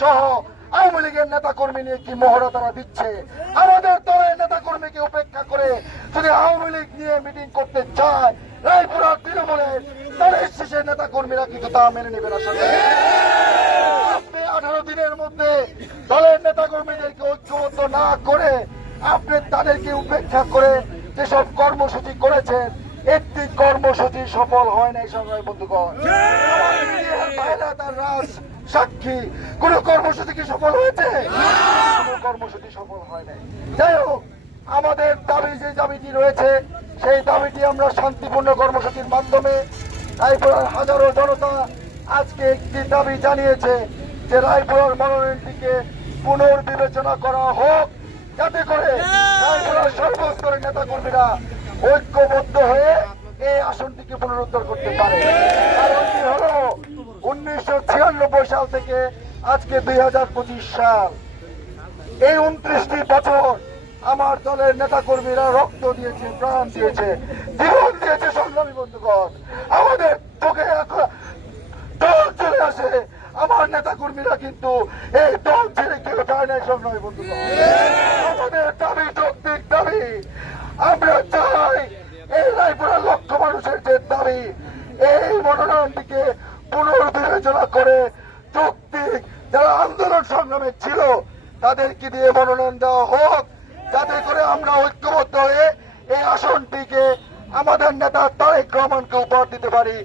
সহ আওয়ামী লীগের নেতা কর্মী নিয়ে কি মহড়া তারা দিচ্ছে? আমাদের দলের নেতা কর্মীকে উপেক্ষা করে? যদি আওয়ামী লীগ নিয়ে মিটিং করতে চায় রায়পুরা তৃণমূলের দলের শেষের নেতা কর্মীরা কিন্তু তা মেনে নেবে না আপনি আঠারো দিনের মধ্যে দলের নেতা কর্মীদেরকে ঐক্যবদ্ধ না করে আপনি তাদেরকে উপেক্ষা করে যেসব কর্মসূচি করেছেন একটি কর্মসূচি সফল হয় নাই সংগ্রামী বন্ধুগণ। তার রাজ সাক্ষী কোন কর্মসূচি কি সফল হয়েছে? কোন কর্মসূচি সফল হয় নাই। যাই হোক আমাদের দাবি যে দাবিটি রয়েছে সেই দাবিটি আমরা শান্তিপূর্ণ কর্মসূচির মাধ্যমে রায়পুরার হাজারো জনতা আজকে একটি দাবি জানিয়েছে যে রায়পুরার মনোনয়নটিকে পুনর্বিবেচনা করা হোক যাতে করে রায়পুরার সর্বস্তরের নেতা কর্মীরা ঐক্যবদ্ধ হয়ে এই আসনটিকে পুনরুদ্ধার করতে পারে। উনিশশো ছিয়ানব্বই সাল থেকে আজকে দুই হাজার পঁচিশ সাল। এই উনত্রিশটি বছর আমার দলের নেতা কর্মীরা রক্ত দিয়েছে, প্রাণ দিয়েছে, জীবন দিয়েছে সংগ্রামী বন্ধুগণ। আমাদের চোখে দল চলে আসে। আমার নেতা কর্মীরা কিন্তু এই দল ছেড়ে কেউ যায় না সংগ্রামী বন্ধুগণ। আমাদের দাবি, যৌক্তিক দাবি, আমরা চাই এই রায়পুরের লক্ষ মানুষের যে দাবি, এই মনোনয়নটিকে পুনর্বিবেচনা করে যৌক্তিক যারা আন্দোলন সংগ্রামে ছিল, তাদেরকে দিয়ে মনোনয়ন দেওয়া হোক, যাতে করে আমরা ঐক্যবদ্ধ হয়ে এই আসনটিকে আমাদের নেতা তারেক রহমানকে উপহার দিতে পারি।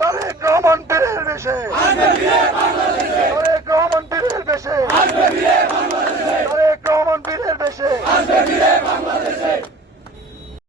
তারেক রহমান বীরের বেশে তারেক রহমান বীরের বেশে তারেক রহমান বীরের বেশে